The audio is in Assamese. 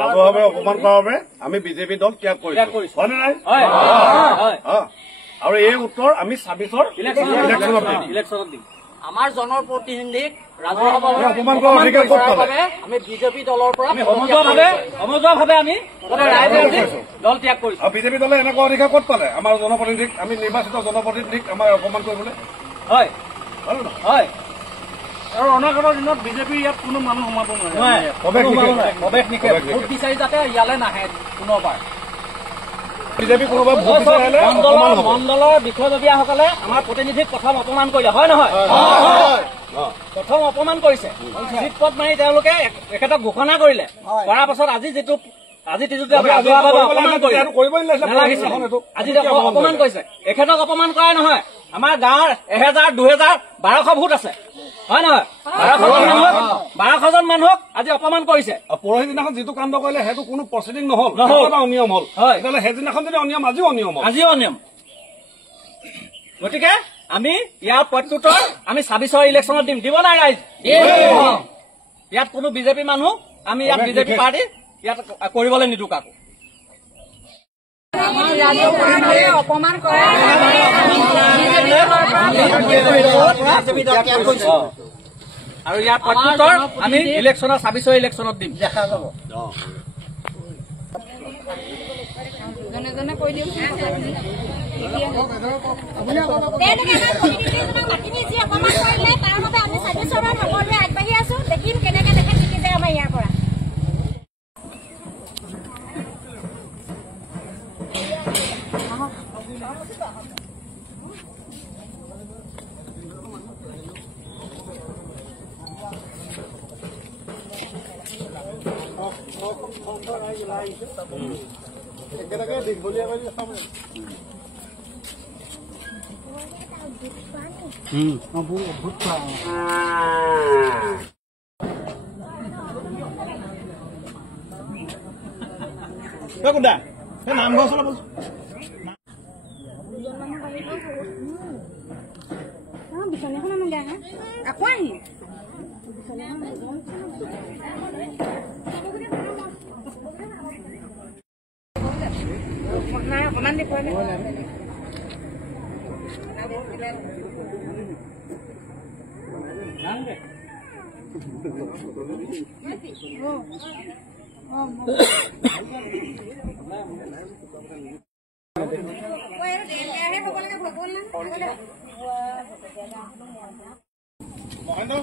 ৰাজহুৱাভাৱে অপমান কৰাৰ বাবে আমি বিজেপি দল ত্যাগ কৰিছো হয়নে নাই আৰু এই উত্তৰ আমি ২৬ৰ ইলেকশ্যনত দিম আমাৰ জনপ্ৰতিনিধিক ৰাজহুৱাভাৱে অপমান কৰাৰ অধিকাৰ ক'ত পালে আমি বিজেপি দলৰ পৰা সমজুৱাভাৱে আমি দল ত্যাগ কৰিছো আৰু বিজেপি দলে এনেকুৱা অধিকাৰ ক'ত পালে আমাৰ জনপ্ৰতিনিধিক আমি নিৰ্বাচিত জনপ্ৰতিনিধিক আমাৰ অপমান কৰিবলৈ হয় হয় আৰু অনাগত দিনত বিজেপিৰ ইয়াত কোনো মানুহ সোমাব নোৱাৰে প্ৰৱেশ নিষেধ ভোট বিচাৰি যাতে ইয়ালৈ নাহে পুনৰবাৰ বিজেপি কোনোবা ভোট বিচাৰিলে মণ্ডলৰ বিষয়ববীয়াসকলে আমাৰ প্ৰতিনিধিক প্ৰথম অপমান কৰিলে হয় নহয় প্ৰথম অপমান কৰিছে চিটপট মাৰি তেওঁলোকে এখেতক ঘোষণা কৰিলে কৰাৰ পাছত আজি যিটো অপমান কৰিছে এখেতক অপমান কৰাই নহয় আমাৰ গাঁৱৰ 1000, 2000, 1200 ভোট আছে হয় নহয় 1200জন মানুহক আজি অপমান কৰিছে পৰহি দিনাখন যিটো কাণ্ড কৰিলে সেইটো কোনো প্ৰচিডিং নহল অনিয়ম হল তেতিয়াহ'লে সেইদিনাখন যদি অনিয়ম আজিও অনিয়ম হল আজিও অনিয়ম গতিকে আমি ইয়াৰ প্ৰত্যুত্তৰ আমি ২৬ৰ ইলেকশ্যনত দিম দিব নাই ৰাইজ ইয়াত কোনো বিজেপি মানুহ আমি ইয়াত বিজেপি পাৰ্টি ইয়াত কৰিবলৈ নিদো কাকো অপমান কৰে আৰু ইয়াৰ প্ৰত্যুত্তৰ আমি ইলেকশ্যনৰ ২৬ৰ ইলেকশ্যনত দিম দেখা যাব জনে কৈ দিয়কচোন আগবাঢ়ি আছো দেখিম কেনেকে দেখে শিকি যায় আমাৰ ইয়াৰ পৰা নামঘৰ চলাব বিচনীখন আমি দিয়া আকৌ আহিম অকমান দেখুৱাই মহেন্দ্ৰ